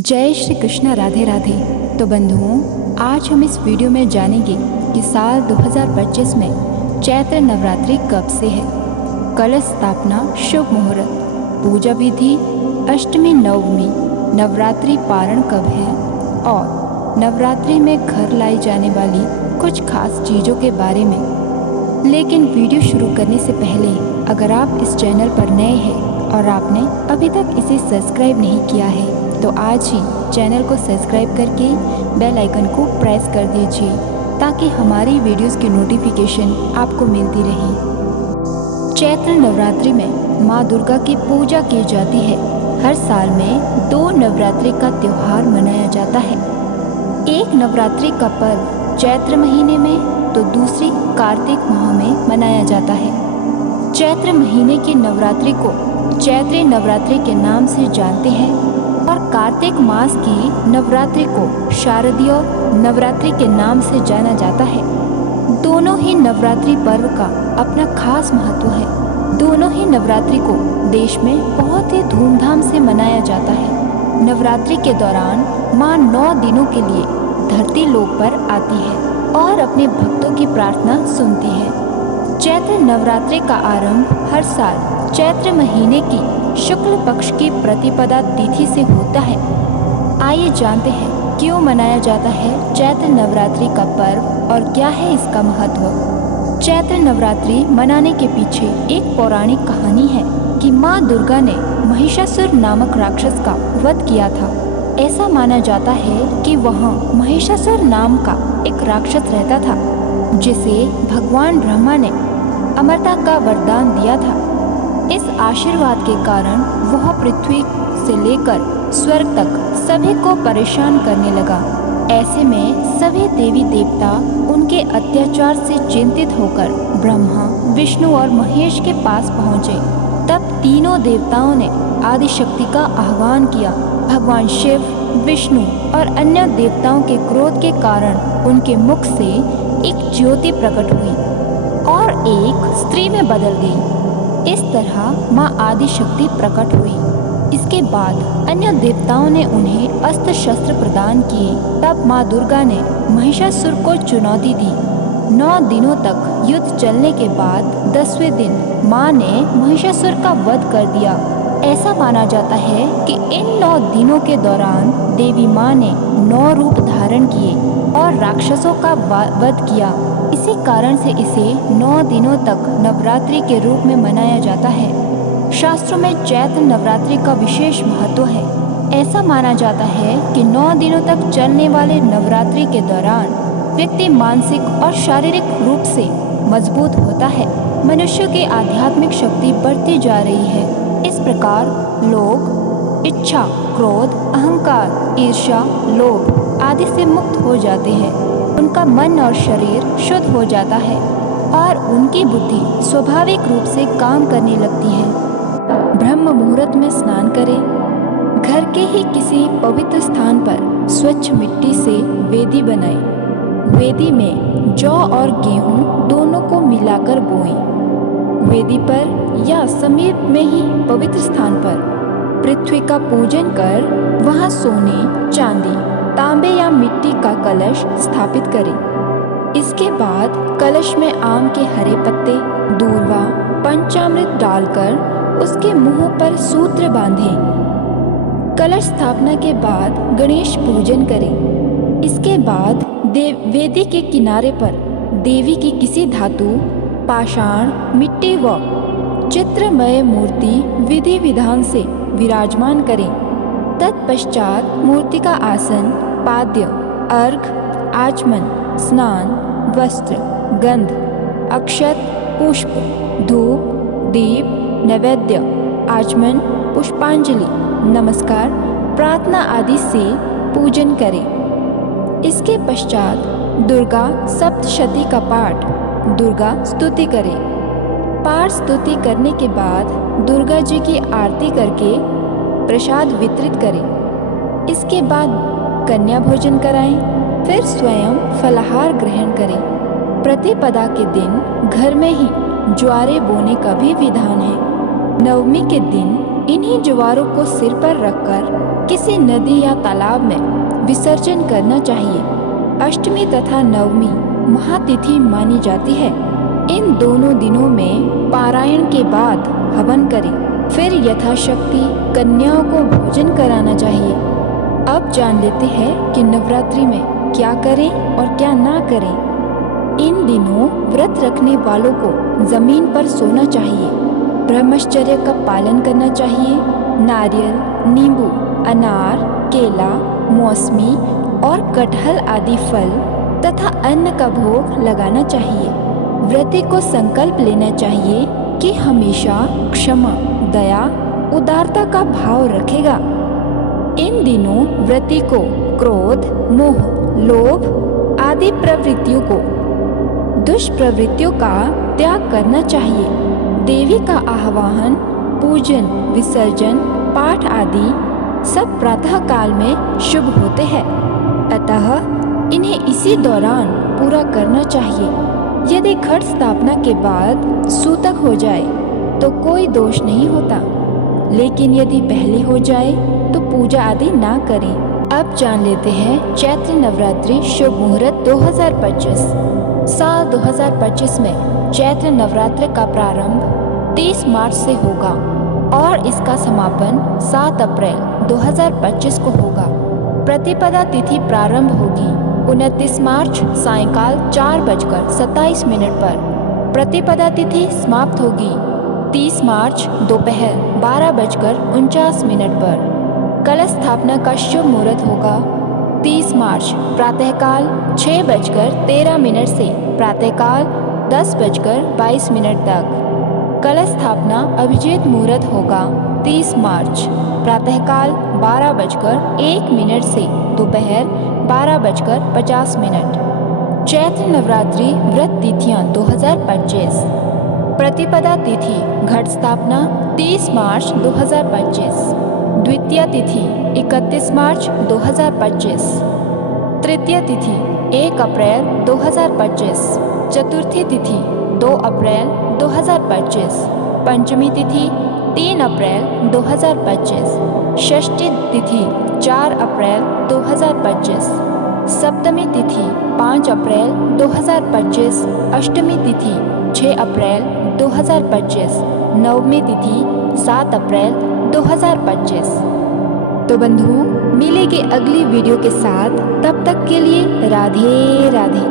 जय श्री कृष्ण, राधे राधे। तो बंधुओं, आज हम इस वीडियो में जानेंगे कि साल 2025 में चैत्र नवरात्रि कब से है, कलश स्थापना, शुभ मुहूर्त, पूजा विधि, अष्टमी नवमी, नवरात्रि पारण कब है और नवरात्रि में घर लाई जाने वाली कुछ खास चीज़ों के बारे में। लेकिन वीडियो शुरू करने से पहले अगर आप इस चैनल पर नए हैं और आपने अभी तक इसे सब्सक्राइब नहीं किया है तो आज ही चैनल को सब्सक्राइब करके बेल आइकन को प्रेस कर दीजिए ताकि हमारी वीडियोस की नोटिफिकेशन आपको मिलती रहे। चैत्र नवरात्रि में माँ दुर्गा की पूजा की जाती है। हर साल में 2 नवरात्रि का त्यौहार मनाया जाता है। एक नवरात्रि का पर्व चैत्र महीने में तो दूसरी कार्तिक माह में मनाया जाता है। चैत्र महीने की नवरात्रि को चैत्री नवरात्रि के नाम से जानते हैं और कार्तिक मास की नवरात्रि को शारदीय नवरात्रि के नाम से जाना जाता है। दोनों ही नवरात्रि पर्व का अपना खास महत्व है। दोनों ही नवरात्रि को देश में बहुत ही धूमधाम से मनाया जाता है। नवरात्रि के दौरान माँ 9 दिनों के लिए धरती लोक पर आती है और अपने भक्तों की प्रार्थना सुनती है। चैत्र नवरात्रि का आरंभ हर साल चैत्र महीने की शुक्ल पक्ष की प्रतिपदा तिथि से होता है। आइए जानते हैं क्यों मनाया जाता है चैत्र नवरात्रि का पर्व और क्या है इसका महत्व। चैत्र नवरात्रि मनाने के पीछे एक पौराणिक कहानी है कि माँ दुर्गा ने महिषासुर नामक राक्षस का वध किया था। ऐसा माना जाता है कि वहाँ महिषासुर नाम का एक राक्षस रहता था जिसे भगवान ब्रह्मा ने अमरता का वरदान दिया था। इस आशीर्वाद के कारण वह पृथ्वी से लेकर स्वर्ग तक सभी को परेशान करने लगा। ऐसे में सभी देवी देवता उनके अत्याचार से चिंतित होकर ब्रह्मा, विष्णु और महेश के पास पहुँचे। तब तीनों देवताओं ने आदिशक्ति का आह्वान किया। भगवान शिव, विष्णु और अन्य देवताओं के क्रोध के कारण उनके मुख से एक ज्योति प्रकट हुई और एक स्त्री में बदल गई। इस तरह माँ आदिशक्ति प्रकट हुई। इसके बाद अन्य देवताओं ने उन्हें अस्त्र शस्त्र प्रदान किए। तब माँ दुर्गा ने महिषासुर को चुनौती दी। 9 दिनों तक युद्ध चलने के बाद 10वें दिन माँ ने महिषासुर का वध कर दिया। ऐसा माना जाता है कि इन 9 दिनों के दौरान देवी माँ ने 9 रूप धारण किए और राक्षसों का वध किया। इसी कारण से इसे 9 दिनों तक नवरात्रि के रूप में मनाया जाता है। शास्त्रों में चैत्र नवरात्रि का विशेष महत्व है। ऐसा माना जाता है कि 9 दिनों तक चलने वाले नवरात्रि के दौरान व्यक्ति मानसिक और शारीरिक रूप से मजबूत होता है। मनुष्य की आध्यात्मिक शक्ति बढ़ती जा रही है। इस प्रकार लोग इच्छा, क्रोध, अहंकार, ईर्ष्या, लोभ आदि से मुक्त हो जाते हैं। उनका मन और शरीर शुद्ध हो जाता है और उनकी बुद्धि स्वाभाविक रूप से काम करने लगती है। ब्रह्म मुहूर्त में स्नान करें। घर के ही किसी पवित्र स्थान पर स्वच्छ मिट्टी से वेदी बनाएं। वेदी में जौ और गेहूं दोनों को मिलाकर बोएं। वेदी पर या समीप में ही पवित्र स्थान पर पृथ्वी का पूजन कर वहां सोने, चांदी, तांबे या मिट्टी का कलश स्थापित करें। इसके बाद कलश में आम के हरे पत्ते, दूर्वा, पंचामृत डालकर उसके मुंह पर सूत्र बांधें। कलश स्थापना के बाद गणेश पूजन करें। इसके बाद वेदी के किनारे पर देवी की किसी धातु, पाषाण, मिट्टी व चित्रमय मूर्ति विधि विधान से विराजमान करें। तत्पश्चात मूर्ति का आसन, पाद्य, अर्घ, आचमन, स्नान, वस्त्र, गंध, अक्षत, पुष्प, धूप, दीप, नैवेद्य, आचमन, पुष्पांजलि, नमस्कार, प्रार्थना आदि से पूजन करें। इसके पश्चात दुर्गा सप्तशती का पाठ, दुर्गा स्तुति करें। पाठ स्तुति करने के बाद दुर्गा जी की आरती करके प्रसाद वितरित करें। इसके बाद कन्या भोजन कराएं, फिर स्वयं फलाहार ग्रहण करें। प्रतिपदा के दिन घर में ही ज्वारे बोने का भी विधान है। नवमी के दिन इन्हीं ज्वारों को सिर पर रखकर किसी नदी या तालाब में विसर्जन करना चाहिए। अष्टमी तथा नवमी महातिथि मानी जाती है। इन दोनों दिनों में पारायण के बाद हवन करें, फिर यथाशक्ति कन्याओं को भोजन कराना चाहिए। अब जान लेते हैं कि नवरात्रि में क्या करें और क्या ना करें। इन दिनों व्रत रखने वालों को जमीन पर सोना चाहिए, ब्रह्मचर्य का पालन करना चाहिए, नारियल, नींबू, अनार, केला, मौसमी और कटहल आदि फल तथा अन्न का भोग लगाना चाहिए। व्रती को संकल्प लेना चाहिए कि हमेशा क्षमा, दया, उदारता का भाव रखेगा। इन दिनों व्रती को क्रोध, मोह, लोभ आदि प्रवृत्तियों को दुष्प्रवृत्तियों का त्याग करना चाहिए। देवी का आह्वान, पूजन, विसर्जन, पाठ आदि सब प्रातः काल में शुभ होते हैं, अतः इन्हें इसी दौरान पूरा करना चाहिए। यदि घट स्थापना के बाद सूतक हो जाए तो कोई दोष नहीं होता, लेकिन यदि पहले हो जाए तो पूजा आदि ना करें। अब जान लेते हैं चैत्र नवरात्रि शुभ मुहूर्त 2025। साल 2025 में चैत्र नवरात्र का प्रारंभ 30 मार्च से होगा और इसका समापन 7 अप्रैल 2025 को होगा। प्रतिपदा तिथि प्रारंभ होगी 29 मार्च सायंकाल 4:27 पर। प्रतिपदा तिथि समाप्त होगी 30 मार्च दोपहर 12:49 पर। कलश स्थापना का शुभ मुहूर्त होगा 30 मार्च प्रातःकाल 6:13 से प्रातःकाल 10:22 तक। कलश स्थापना अभिजीत मुहूर्त होगा 30 मार्च प्रातःकाल 12:01 से दोपहर 12:50। चैत्र नवरात्रि व्रत तिथियां 2025। प्रतिपदा तिथि घट स्थापना 30 मार्च 2025, द्वितीय तिथि 31 मार्च 2025, तृतीय तिथि 1 अप्रैल 2025, चतुर्थी तिथि 2 अप्रैल 2025, पंचमी तिथि 3 अप्रैल 2025, षष्ठी तिथि 4 अप्रैल 2025, सप्तमी तिथि 5 अप्रैल 2025, अष्टमी तिथि 6 अप्रैल 2025, नवमी तिथि 7 अप्रैल 2025। तो बंधुओं, मिलेंगे अगली वीडियो के साथ, तब तक के लिए राधे राधे।